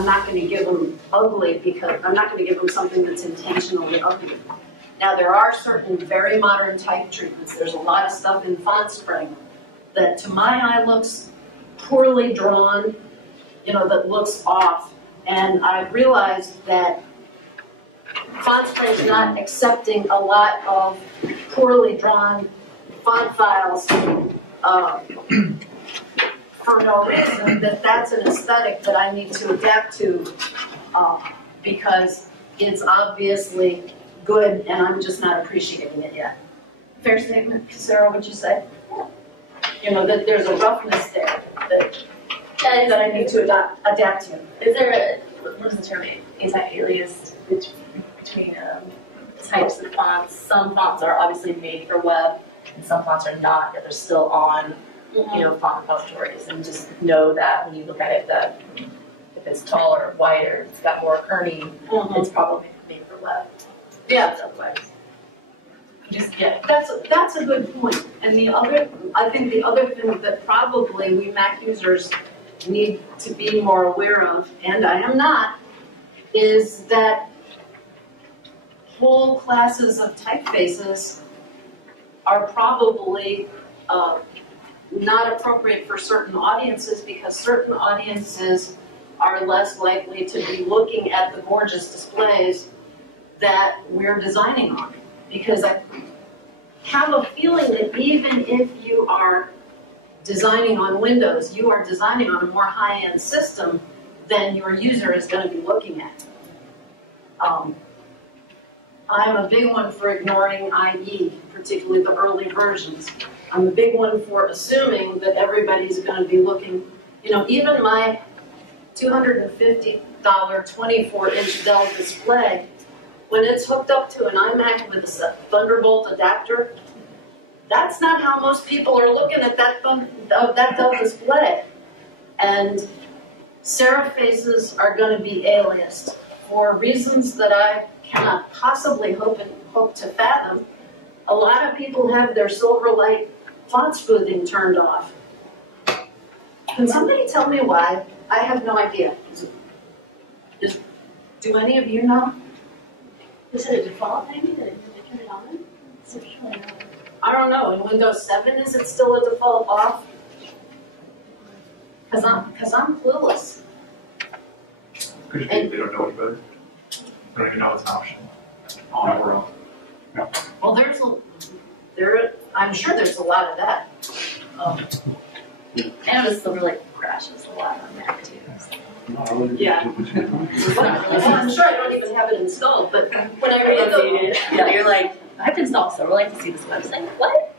I'm not going to give them ugly because I'm not going to give them something that's intentionally ugly. Now, there are certain very modern type treatments. There's a lot of stuff in font spring that to my eye looks poorly drawn, you know, that looks off. And I've realized that font spring is not accepting a lot of poorly drawn font files for no reason, that's an aesthetic that I need to adapt to because it's obviously good and I'm just not appreciating it yet. Fair statement, Sarah, would you say? You know, that there's a roughness there that I need to adapt to. Is there a, what is the term, anti-alias between types of fonts? Some fonts are obviously made for web, and some fonts are not, but they're still on, you know, font repositories. And just know that when you look at it, that if it's taller, wider, it's got more kerning, it's probably made for web. Yeah, otherwise. that's a good point. And I think the other thing that probably we Mac users need to be more aware of, and I am not, is that whole classes of typefaces are probably not appropriate for certain audiences because certain audiences are less likely to be looking at the gorgeous displays that we're designing on. Because I have a feeling that even if you are designing on Windows, you are designing on a more high-end system than your user is going to be looking at. I'm a big one for ignoring IE, particularly the early versions. I'm a big one for assuming that everybody's going to be looking, you know, even my $250 24-inch Dell display, when it's hooked up to an iMac with a Thunderbolt adapter, that's not how most people are looking at that Dell display. And serif faces are going to be aliased for reasons that I cannot possibly hope to fathom. A lot of people have their Silverlight font smoothing turned off. Can somebody tell me why? I have no idea. Do any of you know? Is it a default maybe that you turn it on? I don't know. In Windows 7, is it still a default off? Because I'm clueless. Could they don't know any better? They don't even know it's an option. No, we're wrong. No. Well, I'm sure there's a lot of that. I noticed Silverlight crashes a lot on Mac too. Yeah. I'm sure I don't even have it installed, but when I read the... Yeah, you're like, I have to install Silverlight to see this website. What?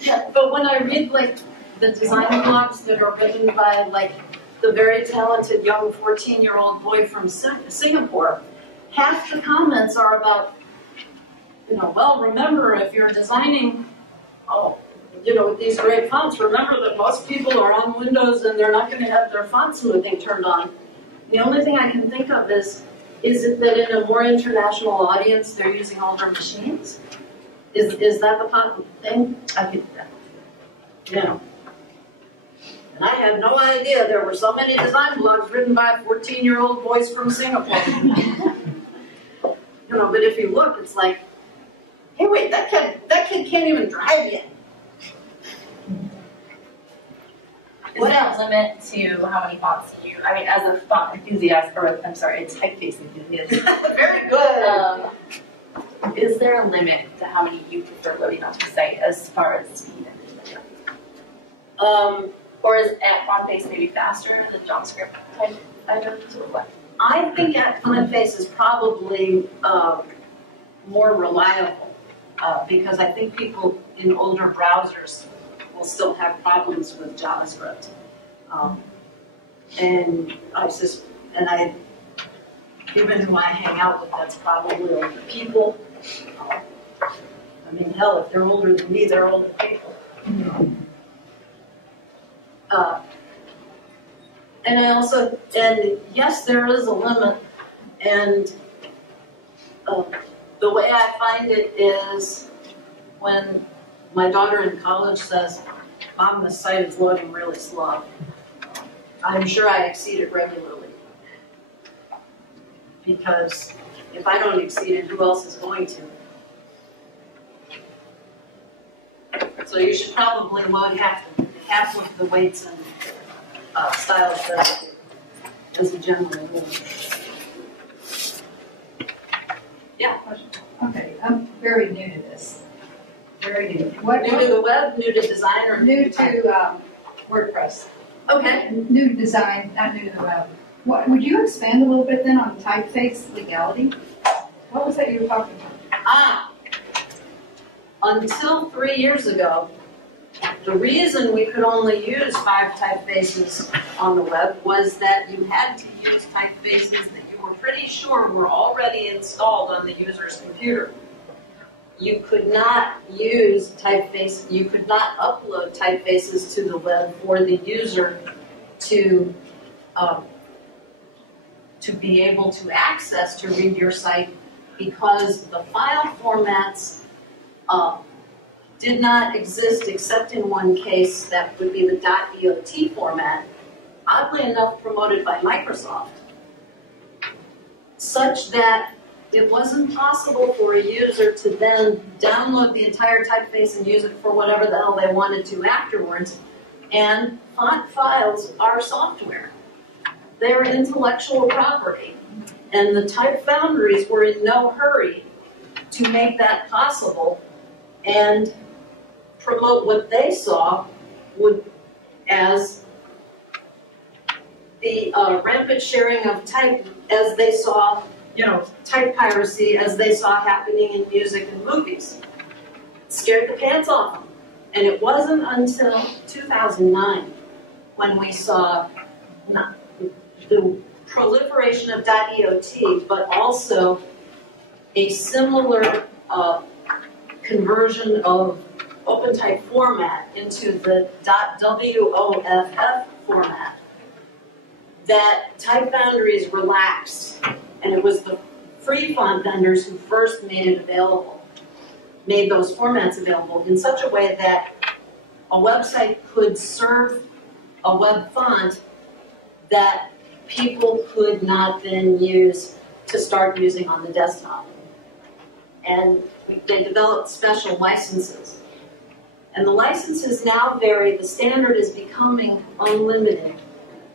Yeah, but when I read like the design blogs that are written by like the very talented young 14-year-old boy from Singapore, half the comments are about, you know, well, remember if you're designing, you know, with these great fonts, remember that most people are on Windows and they're not going to have their font smoothing turned on. The only thing I can think of is it that in a more international audience they're using older machines? Is that the popular thing? I think that. Yeah. And I had no idea there were so many design blogs written by 14-year-old boys from Singapore. You know, but if you look, it's like, hey, wait, that kid can't even drive yet. Is there a limit to how many fonts you, I mean, as a font enthusiast, or I'm sorry, a typeface enthusiast. Very good. Is there a limit to how many you prefer loading onto the site as far as speed and things like that? Or is at FontFace maybe faster than JavaScript type items or what? I think at FontFace is probably more reliable because I think people in older browsers will still have problems with JavaScript. Given who I hang out with, that's probably older people. I mean, hell, if they're older than me, they're older people. And yes, there is a limit, and the way I find it is when my daughter in college says, "Mom, the site is loading really slow." I'm sure I exceed it regularly. Because if I don't exceed it, who else is going to? So you should probably load half of the weights and styles that I do, as a general rule. Yeah, question. Okay, I'm very new to this. Very new. What, New to the web, new to design, or new to WordPress. Okay. New to design, not new to the web. What, would you expand a little bit then on typeface legality? What was that you were talking about? Until 3 years ago, the reason we could only use 5 typefaces on the web was that you had to use typefaces that you were pretty sure were already installed on the user's computer. You could not use typeface, you could not upload typefaces to the web for the user to be able to access to read your site, because the file formats did not exist except in one case, that would be the .dot format, oddly enough promoted by Microsoft, such that it wasn't possible for a user to then download the entire typeface and use it for whatever the hell they wanted to afterwards. And font files are software. They're intellectual property. And the type foundries were in no hurry to make that possible and promote what they saw as the rampant sharing of type, as they saw, type piracy, as they saw happening in music and movies. It scared the pants off them. And it wasn't until 2009 when we saw not the proliferation of .dot, but also a similar conversion of OpenType format into the .woff format, that type boundaries relaxed, and it was the free font vendors who first made it available, made those formats available in such a way that a website could serve a web font that people could not then use to start using on the desktop. And they developed special licenses. And the licenses now vary. The standard is becoming unlimited.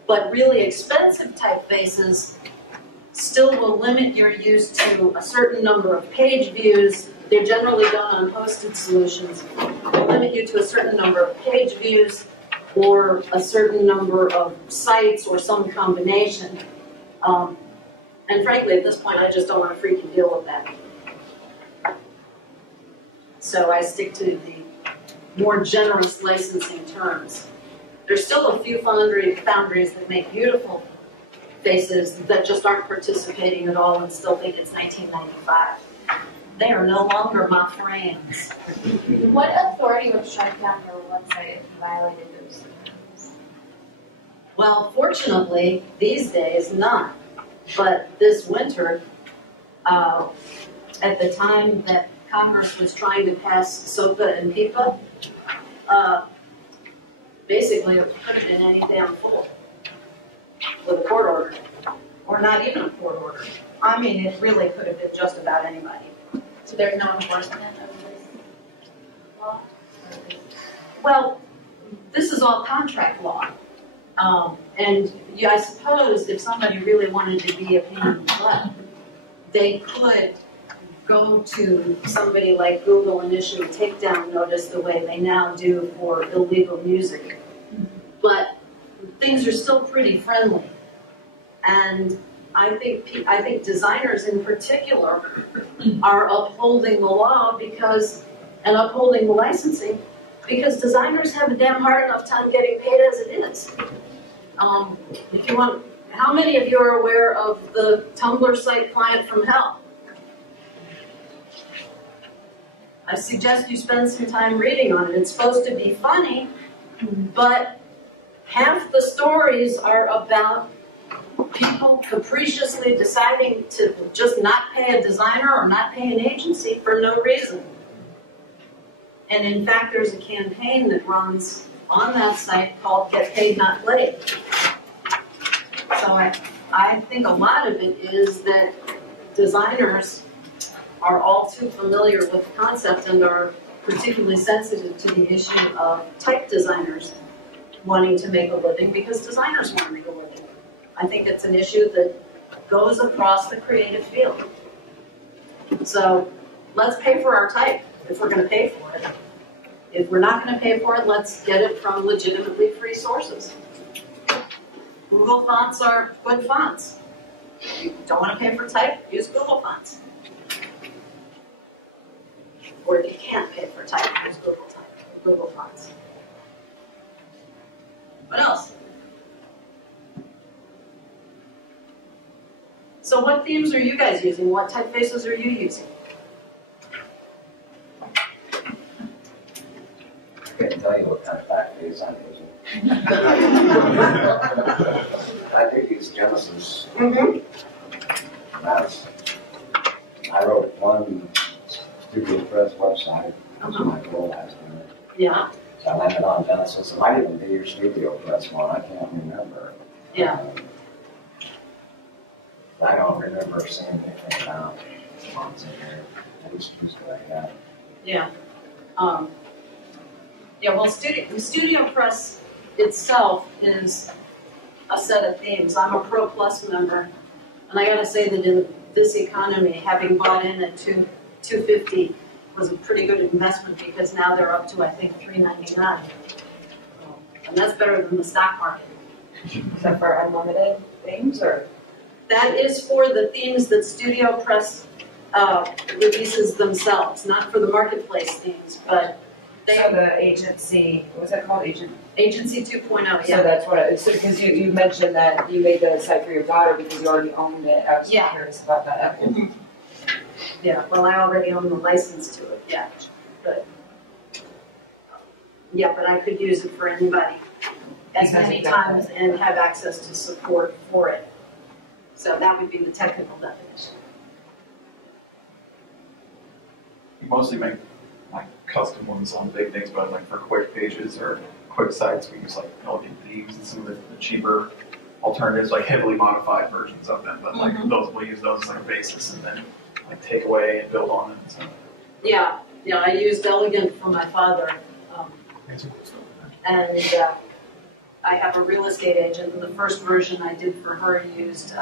But really expensive typefaces still will limit your use to a certain number of page views. They're generally done on hosted solutions. They limit you to a certain number of page views or a certain number of sites or some combination. And frankly, at this point, I just don't want to freaking deal with that. So I stick to the more generous licensing terms. There's still a few foundries that make beautiful faces that just aren't participating at all and still think it's 1995. They are no longer my friends. What authority would strike down your website if you violated those terms? Well, fortunately, these days, none. But this winter, at the time that Congress was trying to pass SOPA and PIPA, basically it was printed in any damn fool with a court order, or not even a court order. I mean, it really could have been just about anybody. So there's no enforcement of this law? Well, this is all contract law. And I suppose if somebody really wanted to be a pain in the butt, they could go to somebody like Google and issue a takedown notice the way they now do for illegal music. But things are still pretty friendly. And I think designers in particular are upholding the law and upholding the licensing because designers have a damn hard enough time getting paid as it is. If you want, how many of you are aware of the Tumblr site Client from Hell? I suggest you spend some time reading on it. It's supposed to be funny, but half the stories are about people capriciously deciding to just not pay a designer or not pay an agency for no reason. And in fact, there's a campaign that runs on that site called Get Paid Not Played. So I think a lot of it is that designers are all too familiar with the concept and are particularly sensitive to the issue of type designers wanting to make a living because designers want to make a living. I think it's an issue that goes across the creative field. So let's pay for our type if we're going to pay for it. If we're not going to pay for it, let's get it from legitimately free sources. Google fonts are good fonts. If you don't want to pay for type, use Google fonts. Or if you can't pay for type, use Google fonts. What else? So what themes are you guys using? What typefaces are you using? I can't tell you what kind of typeface I'm using. I did use Genesis. I wrote one Studio Press website. That was my goal last year. Yeah. So I landed on Genesis. It might even be your Studio Press one. I can't remember. Yeah. I don't remember seeing anything about fonts in here. I just used what I had. Yeah. Well, Studio Press itself is a set of themes. I'm a Pro Plus member, and I gotta say that in this economy, having bought in at $250 was a pretty good investment because now they're up to, I think, $399. And that's better than the stock market. Is that for unlimited themes or? That is for the themes that Studio Press releases themselves, not for the marketplace themes, but So the agency, what was that called? Agency 2.0, So yeah. that's what it is. So because you mentioned that you made the site for your daughter because you already owned it. I was Yeah. curious about that. Yeah, well, I already own the license to it, yeah. But I could use it for anybody as many times and have access to support for it. So that would be the technical definition. We mostly make like custom ones on big things, but like for quick pages or quick sites, we use like elegant themes and some of the cheaper alternatives, like heavily modified versions of them. But like those, we'll use those as like a basis and then like take away and build on them. So. Yeah, I used Elegant for my father. And I have a real estate agent, and the first version I did for her used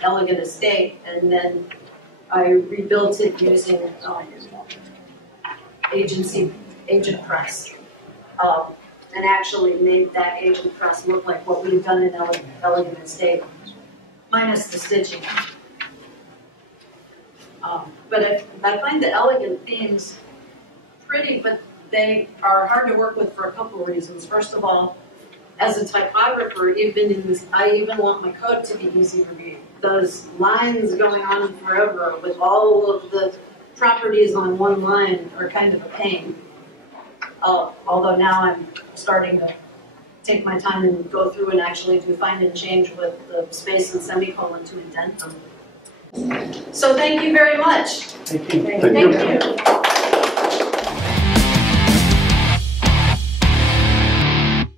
Elegant Estate, and then I rebuilt it using Agent Press, and actually made that Agent Press look like what we've done in Elegant Estate, minus the stitching. But I find the Elegant themes pretty, but they are hard to work with for a couple of reasons. First of all, as a typographer, I even want my code to be easy to read. Those lines going on forever with all of the properties on one line are kind of a pain. Although now I'm starting to take my time and go through and actually do find and change with the space and semicolon to indent them. So thank you very much. Thank you. Thank you.